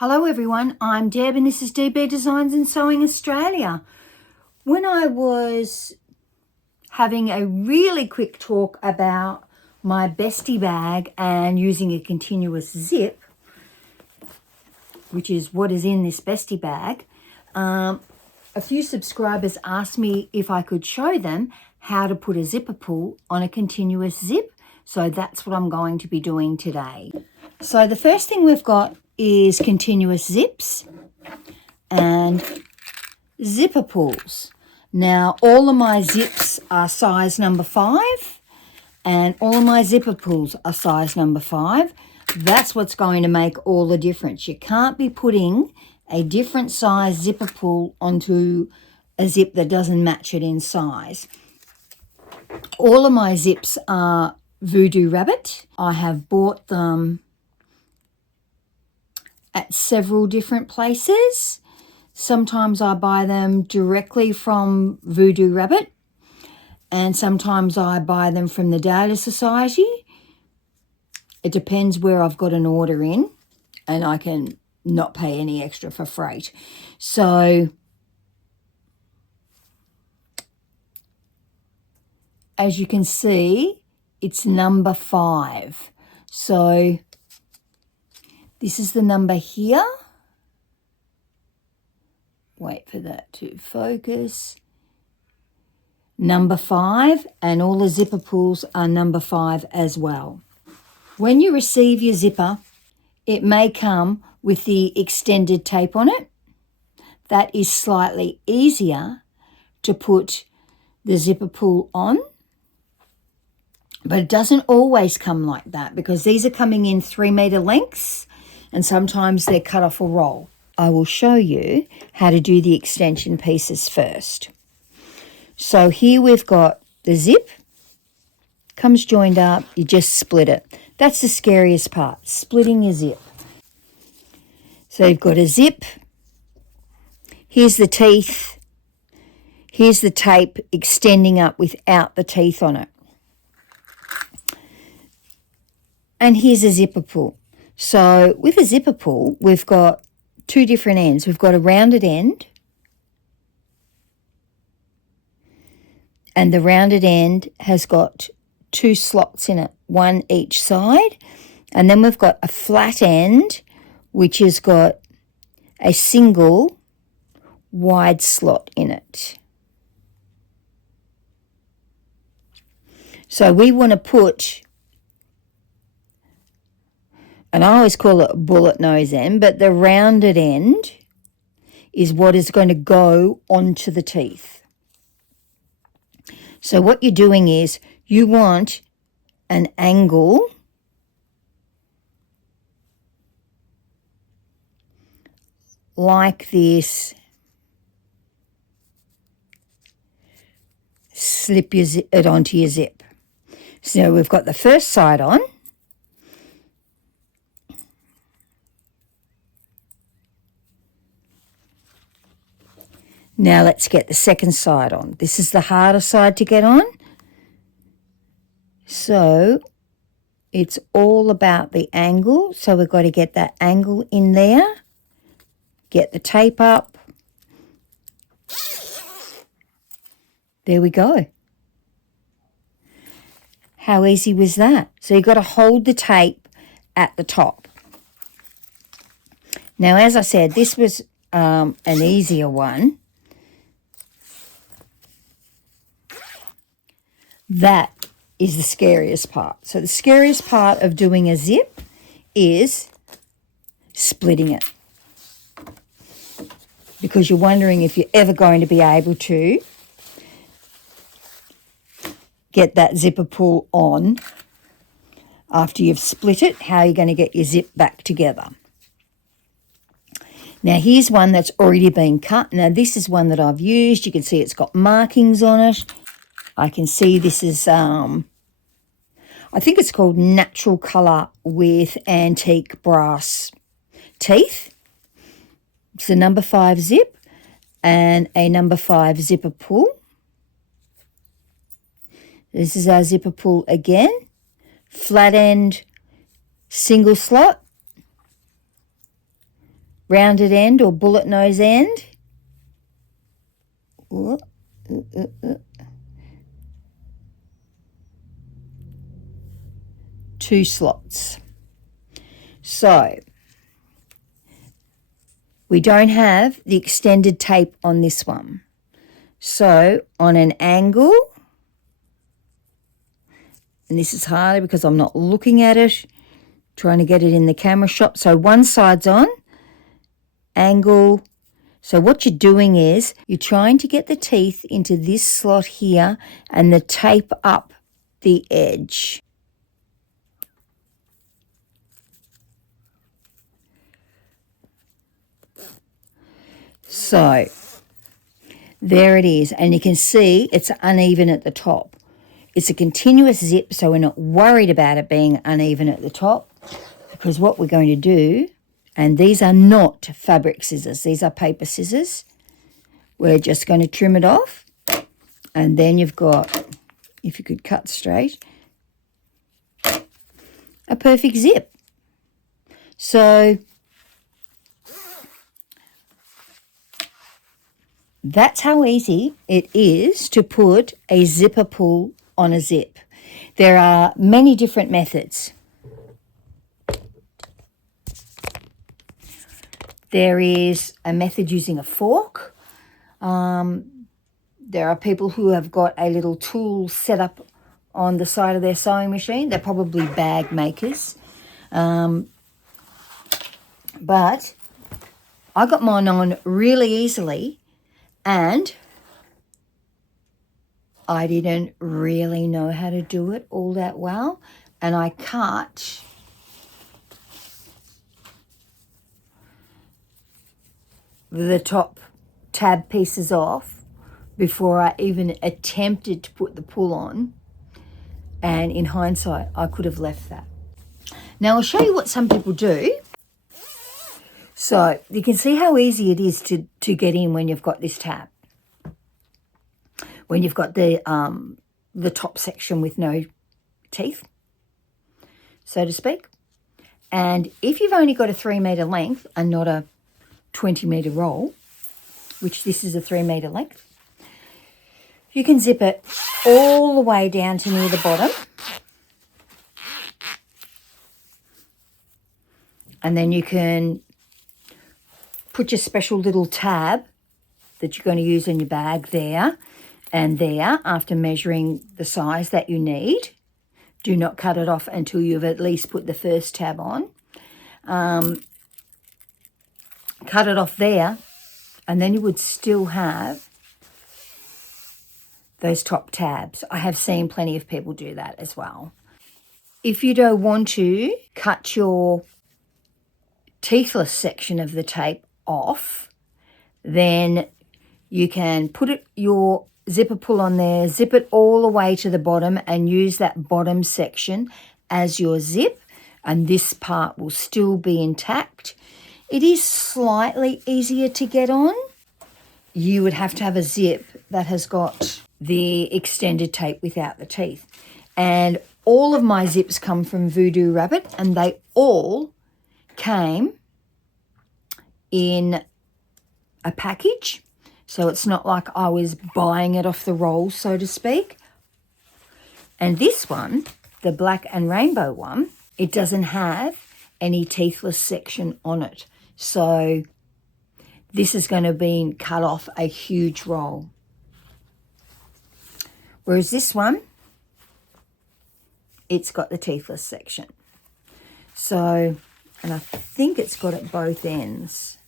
Hello everyone, I'm Deb and this is DB Designs and Sewing Australia. When I was having a really quick talk about my bestie bag and using a continuous zip, which is what is in this bestie bag, a few subscribers asked me if I could show them how to put a zipper pull on a continuous zip. So that's what I'm going to be doing today. So the first thing we've got is continuous zips and zipper pulls. Now, all of my zips are size number 5 and all of my zipper pulls are size number 5. That's what's going to make all the difference. You can't be putting a different size zipper pull onto a zip that doesn't match it in size. All of my zips are Voodoo Rabbit. I have bought them at several different places. Sometimes I buy them directly from Voodoo Rabbit and sometimes I buy them from the Data Society. It depends where I've got an order in and I can not pay any extra for freight. So as you can see, it's number 5. So this is the number here. Wait for that to focus. Number 5, and all the zipper pulls are number 5 as well. When you receive your zipper, it may come with the extended tape on it. That is slightly easier to put the zipper pull on. But it doesn't always come like that because these are coming in 3-meter lengths and sometimes they're cut off a roll. I will show you how to do the extension pieces first. So here we've got the zip, comes joined up, you just split it. That's the scariest part, splitting your zip. So you've got a zip, here's the teeth, here's the tape extending up without the teeth on it. And here's a zipper pull. So with a zipper pull, we've got 2 different ends. We've got a rounded end, and the rounded end has got 2 slots in it, 1 each side. And then we've got a flat end, which has got a single wide slot in it. So we want to put, and I always call it a bullet nose end, but the rounded end is what is going to go onto the teeth. So what you're doing is you want an angle like this. Slip it onto your zip. So we've got the first side on. Now let's get the second side on. This is the harder side to get on. So it's all about the angle. So we've got to get that angle in there. Get the tape up. There we go. How easy was that? So you've got to hold the tape at the top. Now, as I said, this was an easier one. That is the scariest part. So the scariest part of doing a zip is splitting it, because you're wondering if you're ever going to be able to get that zipper pull on after you've split it, how you're going to get your zip back together. Now here's one that's already been cut. Now this is one that I've used. You can see it's got markings on it. I can see this is, I think it's called Natural Colour with Antique Brass Teeth. It's a number 5 zip and a number 5 zipper pull. This is our zipper pull again. Flat end, single slot. rounded end or bullet nose end. Two slots. So we don't have the extended tape on this one. So on an angle, and this is harder because I'm not looking at it, trying to get it in the camera shot. So one side's on, angle. So what you're doing is you're trying to get the teeth into this slot here and the tape up the edge. So there it is, and you can see it's uneven at the top. It's a continuous zip, so we're not worried about it being uneven at the top, because what we're going to do, and these are not fabric scissors, these are paper scissors. We're just going to trim it off, and then you've got, if you could cut straight, a perfect zip. So that's how easy it is to put a zipper pull on a zip. There are many different methods. There is a method using a fork. There are people who have got a little tool set up on the side of their sewing machine. They're probably bag makers. But I got mine on really easily, and I didn't really know how to do it all that well. And I cut the top tab pieces off before I even attempted to put the pull on. And in hindsight, I could have left that. Now I'll show you what some people do. So you can see how easy it is to get in when you've got this tab. When you've got the top section with no teeth, so to speak. And if you've only got a 3 metre length and not a 20 metre roll, which this is a 3 metre length, you can zip it all the way down to near the bottom. And then you can put your special little tab that you're going to use in your bag there and there after measuring the size that you need. Do not cut it off until you've at least put the first tab on. Cut it off there, and then you would still have those top tabs. I have seen plenty of people do that as well. If you don't want to cut your teethless section of the tape off, then you can put your zipper pull on there, zip it all the way to the bottom and use that bottom section as your zip, and this part will still be intact. It is slightly easier to get on. You would have to have a zip that has got the extended tape without the teeth. And all of my zips come from Voodoo Rabbit, and they all came in a package. So it's not like I was buying it off the roll, so to speak. And this one, the black and rainbow one, it doesn't have any teethless section on it. So this is going to be cut off a huge roll. Whereas this one, it's got the teethless section. So, and I think it's got it both ends.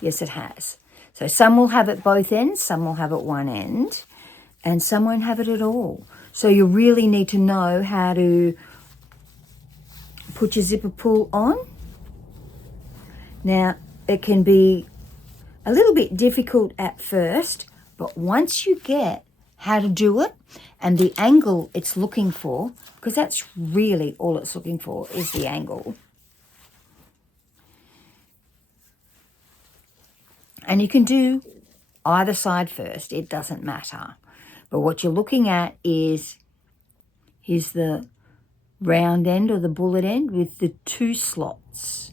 Yes, it has. So some will have it both ends, some will have it one end, and some won't have it at all. So you really need to know how to put your zipper pull on. Now, it can be a little bit difficult at first, but once you get how to do it and the angle it's looking for, because that's really all it's looking for is the angle. And you can do either side first, it doesn't matter. But what you're looking at is, here's the round end or the bullet end with the two slots.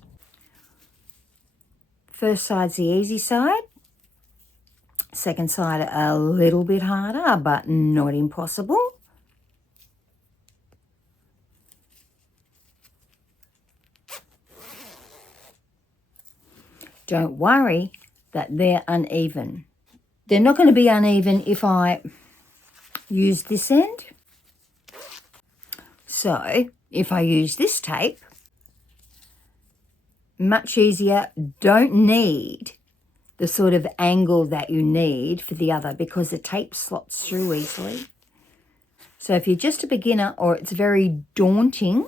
First side's the easy side. Second side a little bit harder, but not impossible. Don't worry that they're uneven. They're not going to be uneven if I use this end. So if I use this tape, much easier. Don't need the sort of angle that you need for the other because the tape slots through easily. So if you're just a beginner or it's very daunting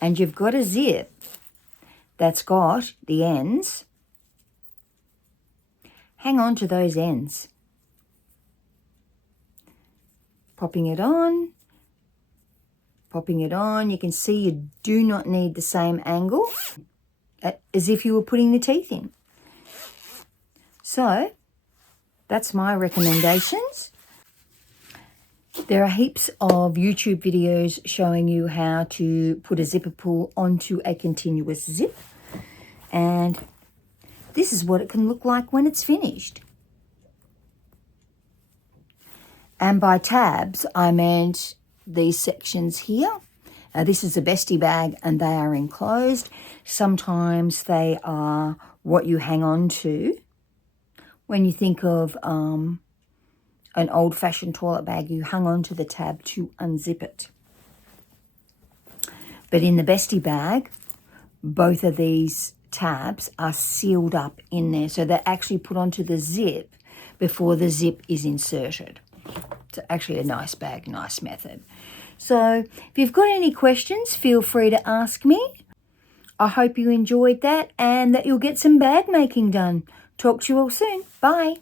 and you've got a zip that's got the ends, hang on to those ends. Popping it on. You can see you do not need the same angle as if you were putting the teeth in. So that's my recommendations. There are heaps of YouTube videos showing you how to put a zipper pull onto a continuous zip. And this is what it can look like when it's finished. And by tabs, I meant these sections here. This is a bestie bag and they are enclosed. Sometimes they are what you hang on to. When you think of an old-fashioned toilet bag, you hung on to the tab to unzip it. But in the bestie bag, both of these tabs are sealed up in there. So they're actually put onto the zip before the zip is inserted. It's actually a nice bag, nice method. So if you've got any questions, feel free to ask me. I hope you enjoyed that and that you'll get some bag making done. Talk to you all soon. Bye.